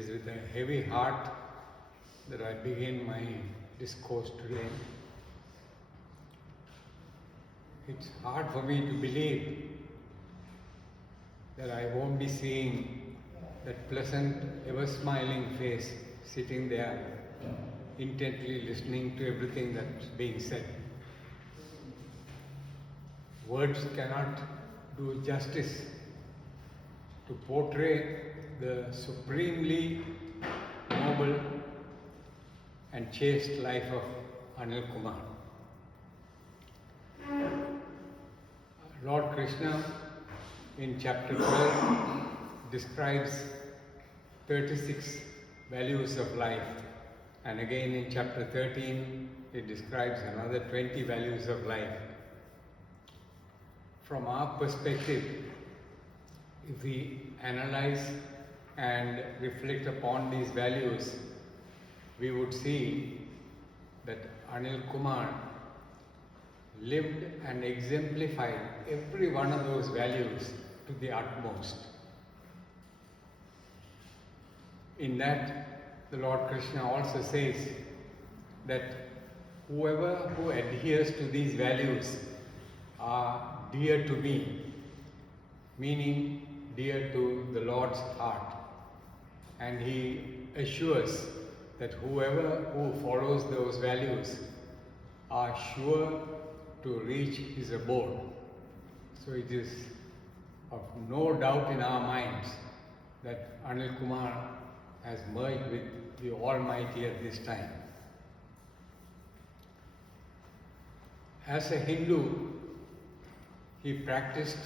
is with a heavy heart that I begin my discourse today. It's hard for me to believe that I won't be seeing that pleasant, ever-smiling face sitting there, intently listening to everything that's being said. Words cannot do justice to portray the supremely noble and chaste life of Anil Kumar. Lord Krishna in chapter 12 describes 36 values of life, and again in chapter 13 it describes another 20 values of life. From our perspective, if we analyze and reflect upon these values, we would see that Anil Kumar lived and exemplified every one of those values to the utmost. In that, the Lord Krishna also says that whoever who adheres to these values are dear to me, meaning dear to the Lord's heart. And he assures that whoever who follows those values are sure to reach his abode. So it is of no doubt in our minds that Anil Kumar has merged with the Almighty at this time. As a Hindu, he practiced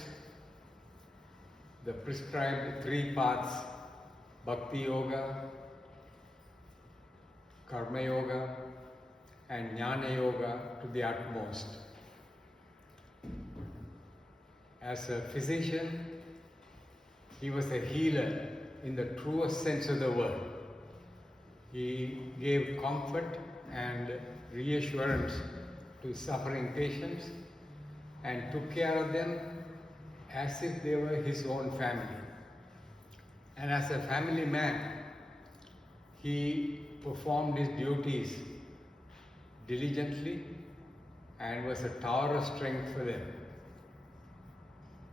the prescribed 3 paths: Bhakti Yoga, Karma Yoga, and Jnana Yoga to the utmost. As a physician, he was a healer in the truest sense of the word. He gave comfort and reassurance to suffering patients and took care of them as if they were his own family. And as a family man, he performed his duties diligently and was a tower of strength for them.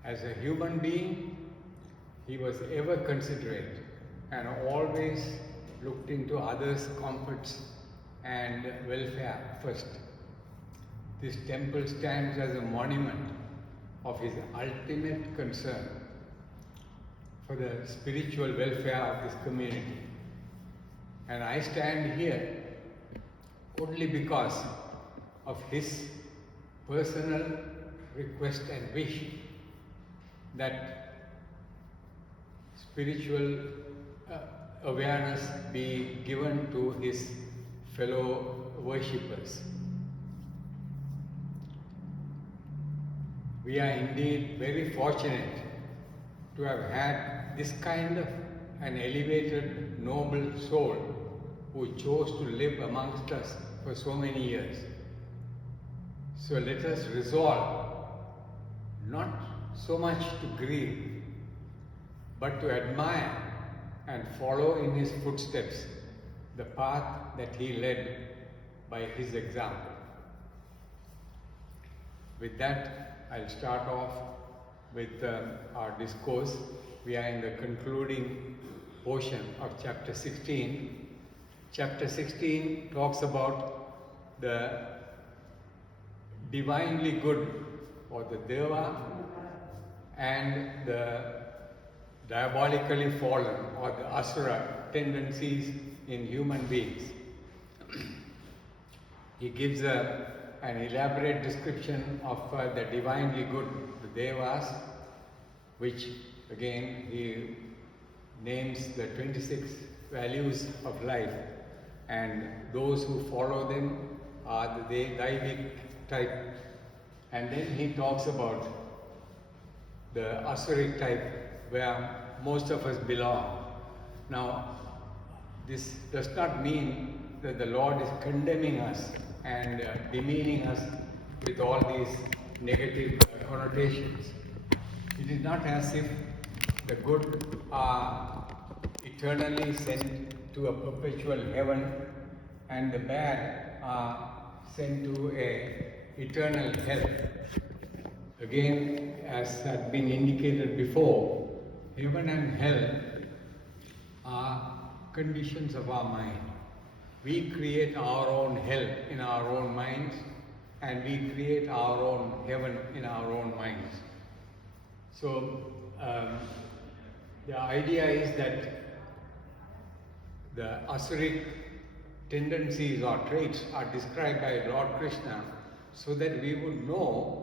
As a human being, he was ever considerate and always looked into others' comforts and welfare first. This temple stands as a monument of his ultimate concern for the spiritual welfare of this community. And I stand here only because of his personal request and wish that spiritual awareness be given to his fellow worshippers. We are indeed very fortunate to have had this kind of an elevated, noble soul who chose to live amongst us for so many years. So let us resolve not so much to grieve, but to admire and follow in his footsteps the path that he led by his example. With that, I'll start off with our discourse. We are in the concluding portion of chapter 16. Chapter 16 talks about the divinely good, or the Deva, and the diabolically fallen, or the Asura tendencies in human beings. He gives an elaborate description of the divinely good, the Devas, which again he names the 26 values of life, and those who follow them are the Daivic type. And then he talks about the Asuric type, where most of us belong. Now, this does not mean that the Lord is condemning us and demeaning us with all these negative connotations. It is not as if the good are eternally sent to a perpetual heaven, and the bad are sent to a eternal hell. Again, as had been indicated before, heaven and hell are conditions of our mind. We create our own hell in our own minds, and we create our own heaven in our own minds. So, the idea is that the asuric tendencies or traits are described by Lord Krishna so that we would know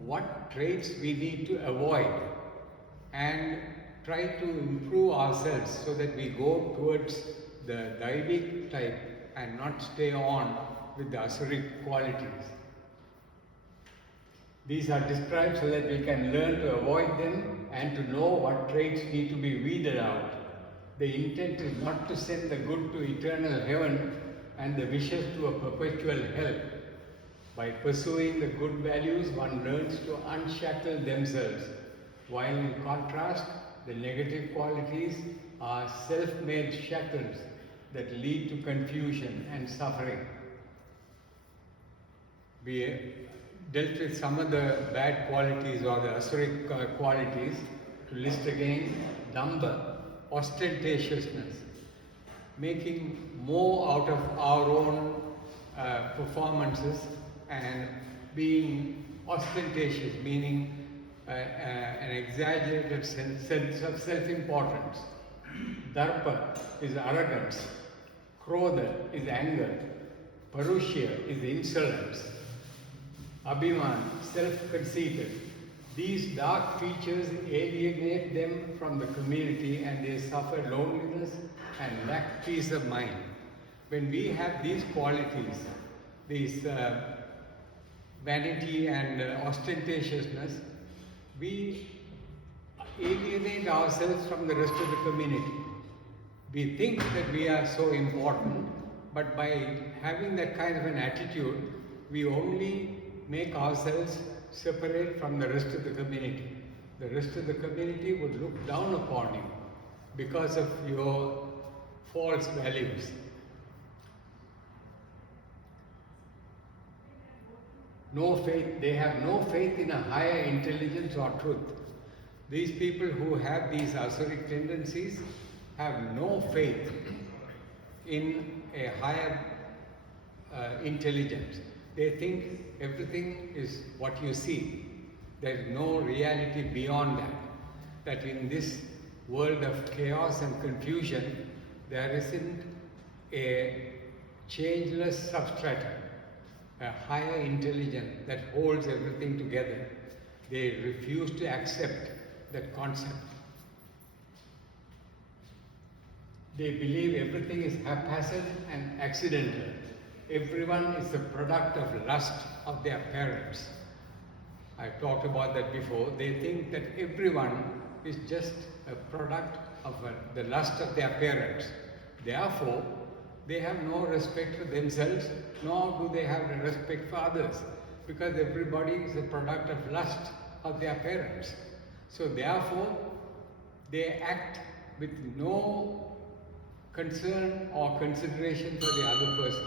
what traits we need to avoid and try to improve ourselves so that we go towards the Daivic type and not stay on with the asuric qualities. These are described so that we can learn to avoid them and to know what traits need to be weeded out. The intent is not to send the good to eternal heaven and the vicious to a perpetual hell. By pursuing the good values, one learns to unshackle themselves, while in contrast, the negative qualities are self-made shackles that lead to confusion and suffering. We dealt with some of the bad qualities or the asuric qualities. To list again: damba, ostentatiousness, making more out of our own performances and being ostentatious, meaning an exaggerated sense of self-importance. Darpa is arrogance. Krodha is anger. Parushya is insolence. Abhiman, self-conceited. These dark features alienate them from the community and they suffer loneliness and lack peace of mind. When we have these qualities, these vanity and ostentatiousness, we alienate ourselves from the rest of the community. We think that we are so important, but by having that kind of an attitude, we only make ourselves separate from the rest of the community. The rest of the community would look down upon you because of your false values. No faith, they have no faith in a higher intelligence or truth. These people who have these asuric tendencies have no faith in a higher intelligence. They think everything is what you see. There is no reality beyond that. That in this world of chaos and confusion, there isn't a changeless substratum, a higher intelligence that holds everything together. They refuse to accept that concept. They believe everything is haphazard and accidental. Everyone is the product of lust of their parents. I've talked about that before. They think that everyone is just a product of the lust of their parents. Therefore, they have no respect for themselves, nor do they have respect for others, because everybody is a product of lust of their parents. So therefore, they act with no concern or consideration for the other person.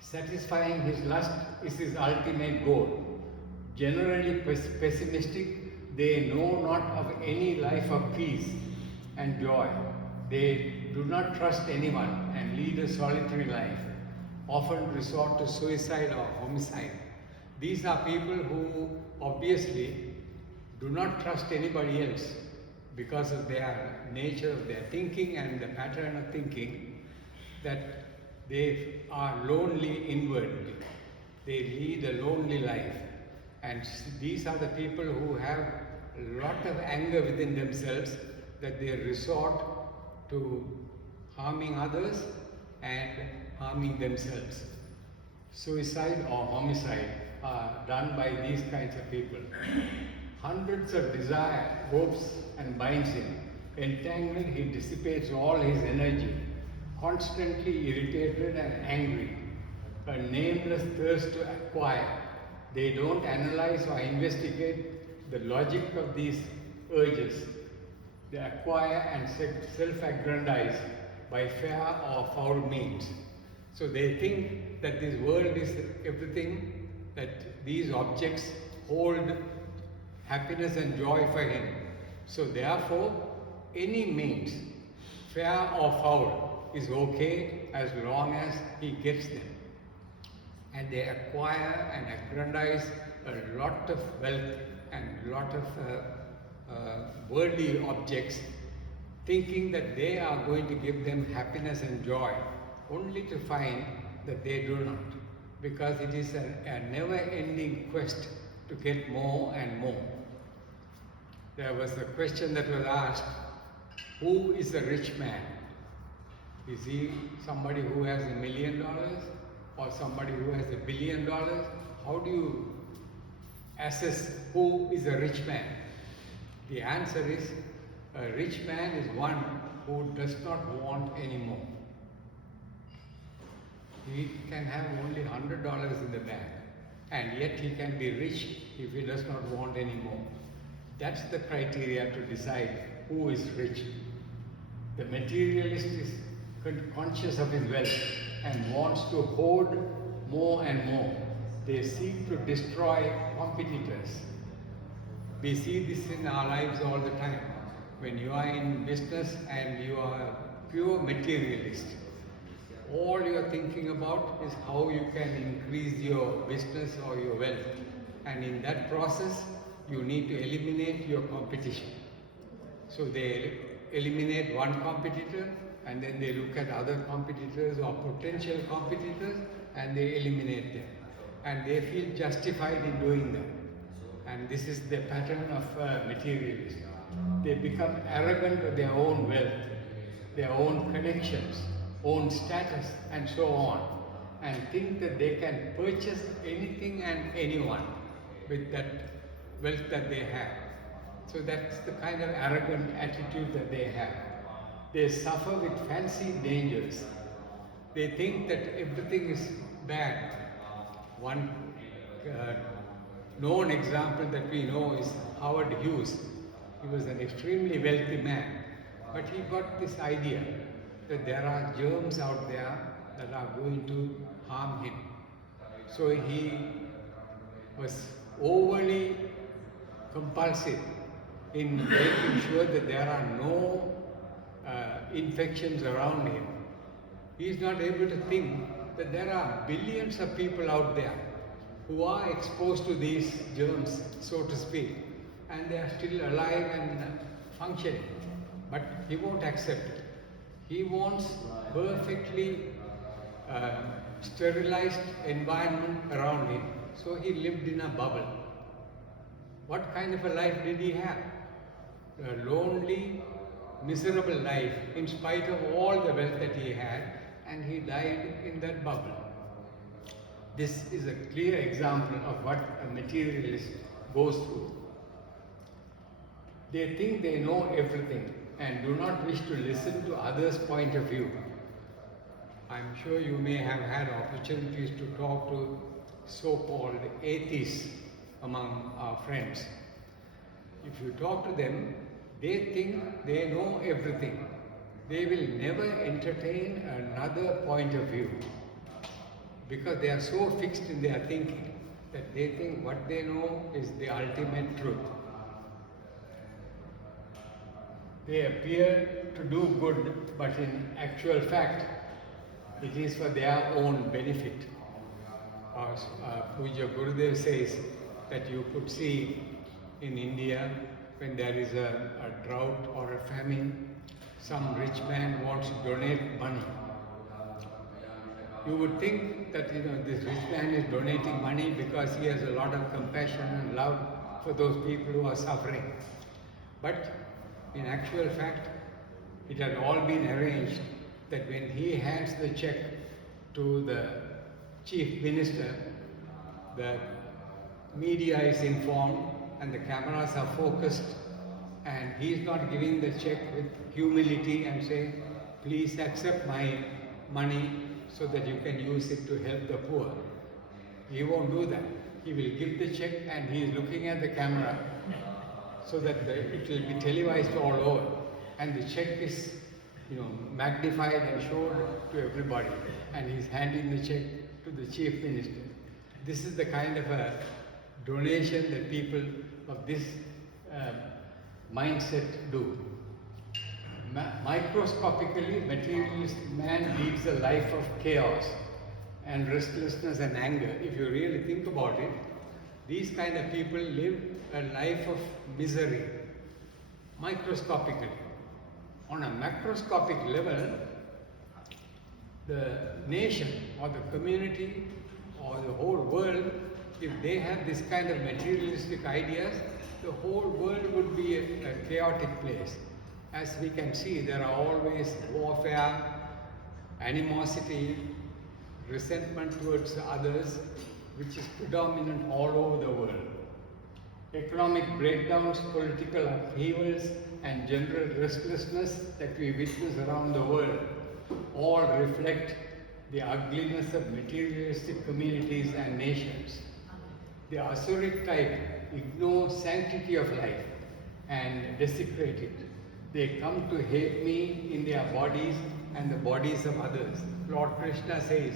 Satisfying his lust is his ultimate goal. Generally pessimistic, they know not of any life of peace and joy. They do not trust anyone and lead a solitary life, often resort to suicide or homicide. These are people who obviously do not trust anybody else because of their nature of their thinking and the pattern of thinking, that they are lonely inwardly. They lead a lonely life. And these are the people who have a lot of anger within themselves, that they resort to harming others and harming themselves. Suicide or homicide are done by these kinds of people. Hundreds of desire ropes and binds him. Entangled, he dissipates all his energy. Constantly irritated and angry, a nameless thirst to acquire. They don't analyze or investigate the logic of these urges. They acquire and self-aggrandize by fair or foul means. So they think that this world is everything, that these objects hold happiness and joy for him. So therefore, any means, fair or foul, is okay as long as he gets them. And they acquire and aggrandize a lot of wealth and a lot of worldly objects, thinking that they are going to give them happiness and joy, only to find that they do not, because it is a never-ending quest to get more and more. There was a question that was asked, who is a rich man? Is he somebody who has $1 million or somebody who has $1 billion? How do you assess who is a rich man? The answer is, a rich man is one who does not want any more. He can have only $100 in the bank, and yet he can be rich if he does not want any more. That's the criteria to decide who is rich. The materialist is conscious of his wealth and wants to hoard more and more. They seek to destroy competitors. We see this in our lives all the time. When you are in business and you are a pure materialist, all you are thinking about is how you can increase your business or your wealth. And in that process, you need to eliminate your competition. So they eliminate one competitor, and then they look at other competitors or potential competitors, and they eliminate them. And they feel justified in doing that. And this is the pattern of materialism. They become arrogant of their own wealth, their own connections, own status, and so on, and think that they can purchase anything and anyone with that wealth that they have. So that's the kind of arrogant attitude that they have. They suffer with fancy dangers. They think that everything is bad. One known example that we know is Howard Hughes. He was an extremely wealthy man, but he got this idea that there are germs out there that are going to harm him. So he was overly compulsive in making sure that there are no infections around him. He is not able to think that there are billions of people out there who are exposed to these germs, so to speak, and they are still alive and functioning. But he won't accept it. He wants perfectly sterilized environment around him, so he lived in a bubble. What kind of a life did he have? A lonely, miserable life in spite of all the wealth that he had, and he died in that bubble. This is a clear example of what a materialist goes through. They think they know everything and do not wish to listen to others' point of view. I'm sure you may have had opportunities to talk to so-called atheists among our friends. If you talk to them, they think they know everything. They will never entertain another point of view because they are so fixed in their thinking that they think what they know is the ultimate truth. They appear to do good, but in actual fact, it is for their own benefit. As Puja Gurudev says that you could see in India when there is a drought or a famine, some rich man wants to donate money. You would think that this rich man is donating money because he has a lot of compassion and love for those people who are suffering. But in actual fact, it had all been arranged that when he hands the check to the chief minister, the media is informed and the cameras are focused, and he is not giving the check with humility and saying, please accept my money so that you can use it to help the poor. He won't do that. He will give the check and he is looking at the camera so that it will be televised all over, and the check is, magnified and showed to everybody, and he's handing the check to the chief minister. This is the kind of a donation that people of this mindset do. Microscopically, materialistic man leads a life of chaos and restlessness and anger. If you really think about it, these kind of people live a life of misery, microscopically. On a macroscopic level, the nation or the community or the whole world, if they have this kind of materialistic ideas, the whole world would be a chaotic place. As we can see, there are always warfare, animosity, resentment towards others, which is predominant all over the world. Economic breakdowns, political upheavals, and general restlessness that we witness around the world all reflect the ugliness of materialistic communities and nations. The Asuric type ignore sanctity of life and desecrate it. They come to hate me in their bodies and the bodies of others. Lord Krishna says,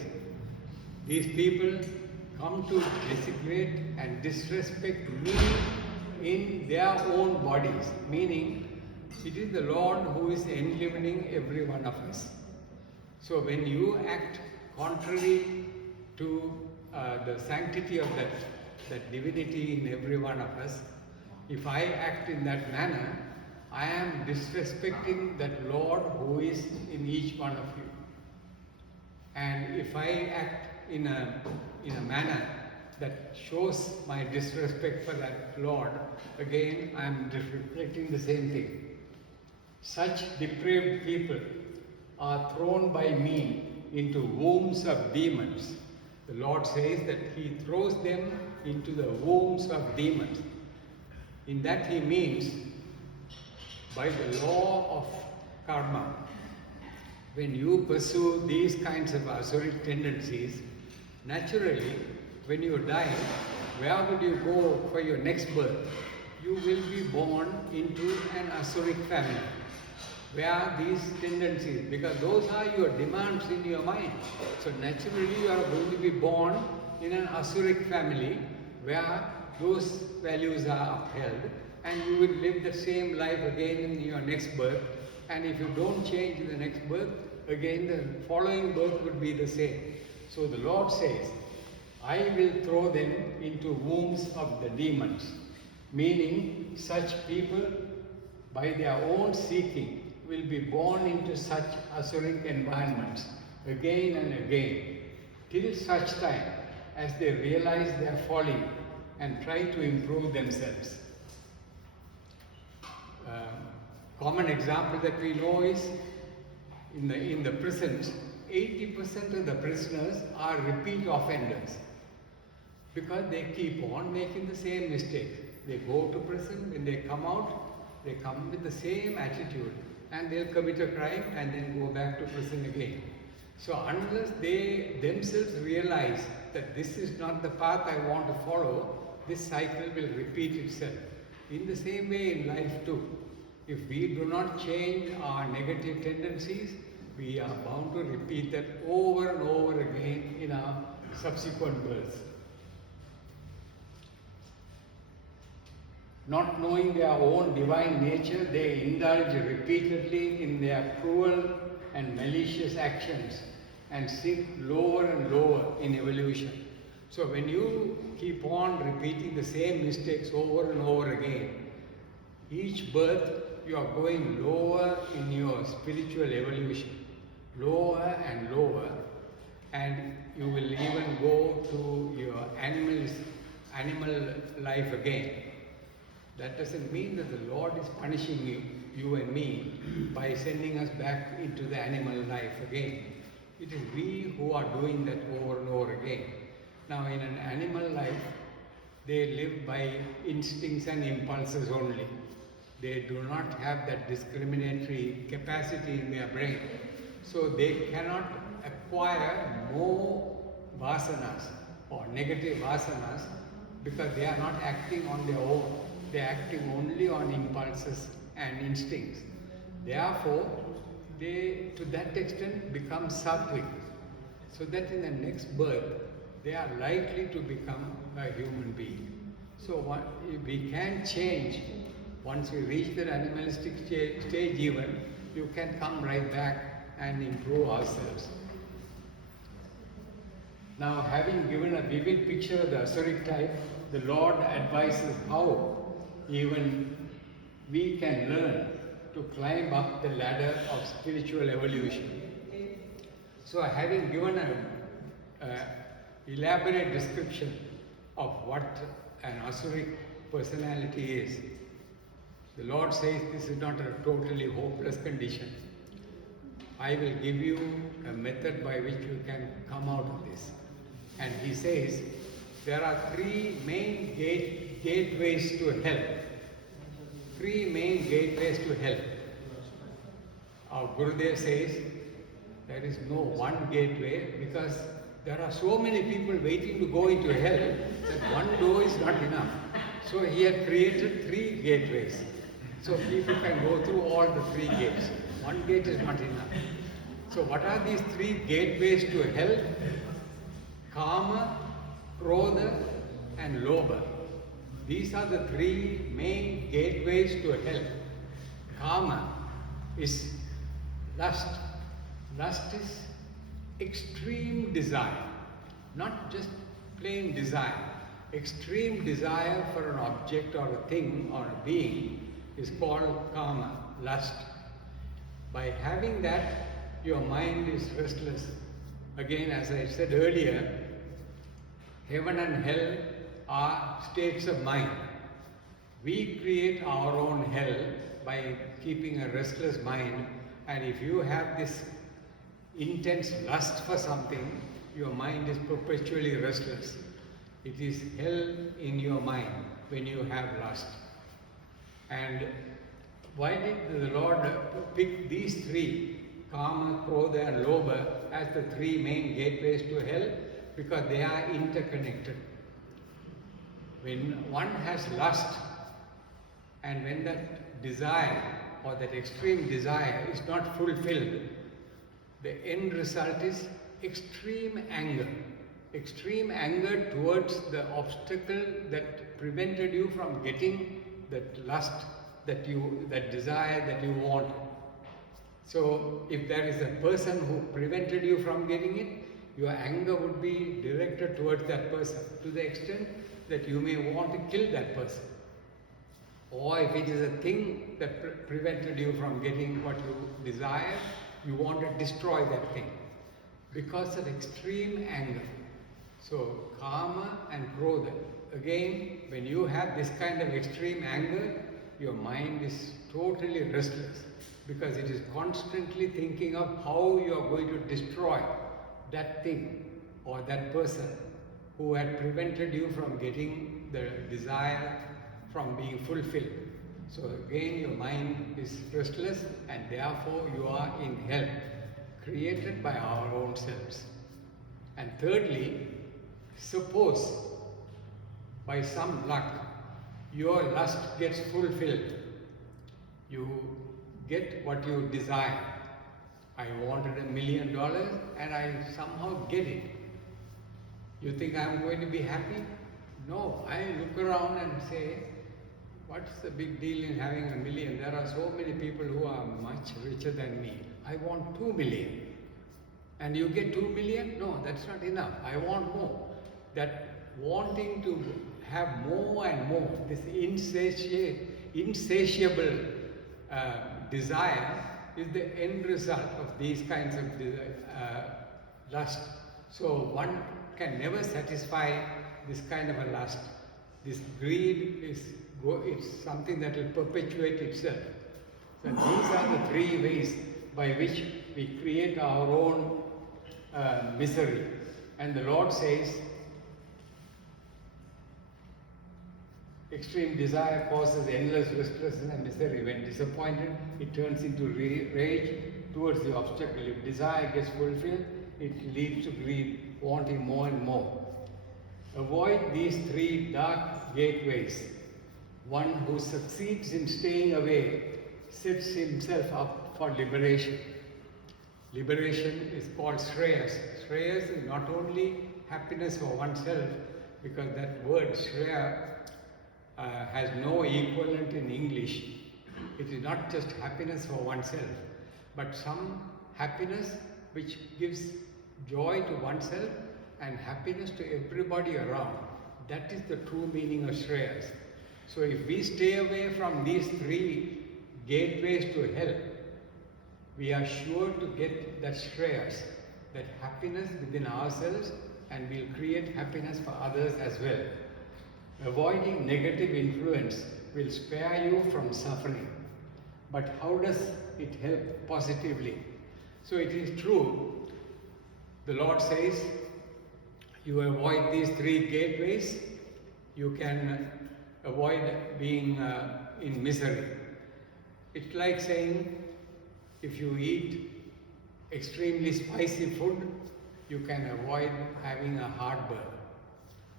these people come to desecrate and disrespect me in their own bodies, meaning it is the Lord who is enlivening every one of us. So when you act contrary to the sanctity of that divinity in every one of us, if I act in that manner, I am disrespecting that Lord who is in each one of you. And if I act in a manner that shows my disrespect for that Lord, again I am reflecting the same thing. Such depraved people are thrown by me into wombs of demons. The Lord says that He throws them into the wombs of demons. In that He means by the law of karma. When you pursue these kinds of asuric tendencies, naturally, when you die, where would you go for your next birth? You will be born into an asuric family. Where these tendencies, because those are your demands in your mind. So naturally you are going to be born in an asuric family where those values are upheld, and you will live the same life again in your next birth. And if you don't change in the next birth, again the following birth would be the same. So the Lord says, I will throw them into wombs of the demons, meaning such people by their own seeking will be born into such asuric environments again and again, till such time as they realize their folly and try to improve themselves. Common example that we know is in the prisons, 80% of the prisoners are repeat offenders because they keep on making the same mistakes. They go to prison, when they come out, they come with the same attitude, and they'll commit a crime and then go back to prison again. So unless they themselves realize that this is not the path I want to follow, this cycle will repeat itself. In the same way in life too, if we do not change our negative tendencies, we are bound to repeat that over and over again in our subsequent births. Not knowing their own divine nature, they indulge repeatedly in their cruel and malicious actions and sink lower and lower in evolution. So when you keep on repeating the same mistakes over and over again, each birth you are going lower in your spiritual evolution, lower and lower, and you will even go to your animal life again. That doesn't mean that the Lord is punishing you and me by sending us back into the animal life again. It is we who are doing that over and over again. Now in an animal life, they live by instincts and impulses only. They do not have that discriminatory capacity in their brain. So they cannot acquire more vasanas or negative vasanas because they are not acting on their own. they are acting only on impulses and instincts. Therefore, they to that extent become sattvic, so that in the next birth they are likely to become a human being. So we can change once we reach that animalistic stage even, you can come right back and improve ourselves. Now, having given a vivid picture of the Asuric type, the Lord advises how even we can learn to climb up the ladder of spiritual evolution. So, having given an elaborate description of what an Asuric personality is, the Lord says this is not a totally hopeless condition. I will give you a method by which you can come out of this. And he says there are three main gateways to hell. Three main gateways to hell. Our Gurudev says there is no one gateway because there are so many people waiting to go into hell that one door is not enough. So he had created three gateways. So people can go through all the three gates. One gate is not enough. So what are these three gateways to hell? Kama, Krodha and Lobha. These are the three main gateways to hell. Kama is lust. Lust is extreme desire, not just plain desire. Extreme desire for an object or a thing or a being is called kama, lust. By having that, your mind is restless. Again, as I said earlier, heaven and hell are states of mind. We create our own hell by keeping a restless mind, and if you have this intense lust for something, your mind is perpetually restless. It is hell in your mind when you have lust. And why did the Lord pick these three, Kama, Krodha and Lobha, as the three main gateways to hell? Because they are interconnected. When one has lust, and when that desire or that extreme desire is not fulfilled, the end result is extreme anger. Extreme anger towards the obstacle that prevented you from getting that lust, that desire that you want. So if there is a person who prevented you from getting it, your anger would be directed towards that person to the extent that you may want to kill that person. Or if it is a thing that prevented you from getting what you desire, you want to destroy that thing because of extreme anger. So Kama and Krodha. Again, when you have this kind of extreme anger, your mind is totally restless because it is constantly thinking of how you are going to destroy that thing or that person who had prevented you from getting the desire from being fulfilled. So again, your mind is restless and therefore you are in hell, created by our own selves. And thirdly, suppose by some luck your lust gets fulfilled. You get what you desire. I wanted $1 million and I somehow get it. You think I'm going to be happy? No, I look around and say, what's the big deal in having $1 million? There are so many people who are much richer than me. I want 2 million. And you get 2 million? No, that's not enough. I want more. That wanting to have more and more, this insatiable desire is the end result of these kinds of lust. So one can never satisfy this kind of a lust. This greed it's something that will perpetuate itself. So these are the three ways by which we create our own misery. And the Lord says, extreme desire causes endless restlessness and misery. When disappointed, it turns into rage towards the obstacle. If desire gets fulfilled, it leads to greed, wanting more and more. Avoid these three dark gateways. one who succeeds in staying away sets himself up for liberation. Liberation is called Shreyas. Shreyas is not only happiness for oneself, because that word Shreya has no equivalent in English. It is not just happiness for oneself, but some happiness which gives joy to oneself and happiness to everybody around. That is the true meaning of Shreyas. So if we stay away from these three gateways to hell, we are sure to get that Shreyas, that happiness within ourselves, and we'll create happiness for others as well. Avoiding negative influence will spare you from suffering. But how does it help positively? So it is true, the Lord says, you avoid these three gateways, you can avoid being in misery. It's like saying, if you eat extremely spicy food, you can avoid having a heartburn.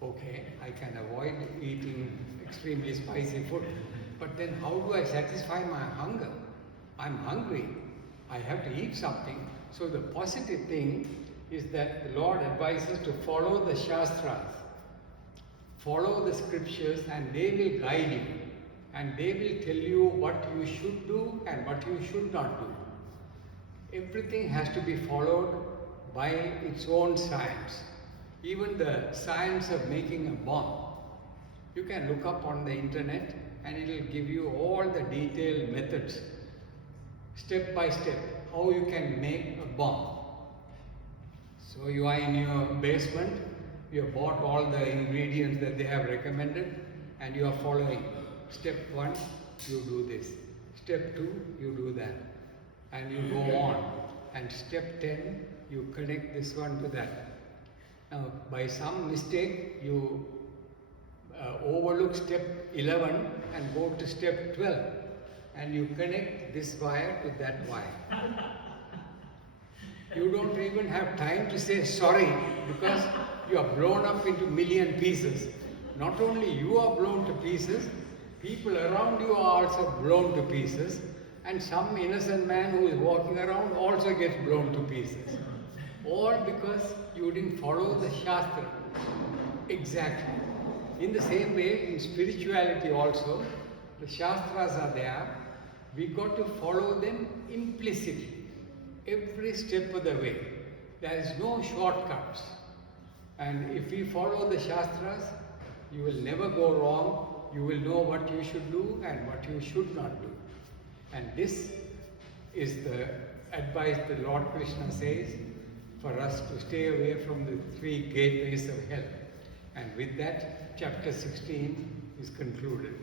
Okay, I can avoid eating extremely spicy food, but then how do I satisfy my hunger? I'm hungry, I have to eat something. So the positive thing is that the Lord advises to follow the Shastras, follow the scriptures, and they will guide you, and they will tell you what you should do and what you should not do. Everything has to be followed by its own science. Even the science of making a bomb. You can look up on the internet and it will give you all the detailed methods, step by step, how you can make a bomb. So you are in your basement, you have bought all the ingredients that they have recommended and you are following. Step 1, you do this. Step 2, you do that. And you go on. And step 10, you connect this one to that. Now, by some mistake, you overlook step 11 and go to step 12. And you connect this wire to that wire. You don't even have time to say sorry because you are blown up into million pieces. Not only you are blown to pieces, people around you are also blown to pieces, and some innocent man who is walking around also gets blown to pieces. All because you didn't follow the Shastra. Exactly. In the same way, in spirituality also, the Shastras are there. We got to follow them implicitly. Every step of the way. There is no shortcuts. And if we follow the Shastras, you will never go wrong. You will know what you should do and what you should not do. And this is the advice the Lord Krishna says for us to stay away from the three gateways of hell. And with that, chapter 16 is concluded.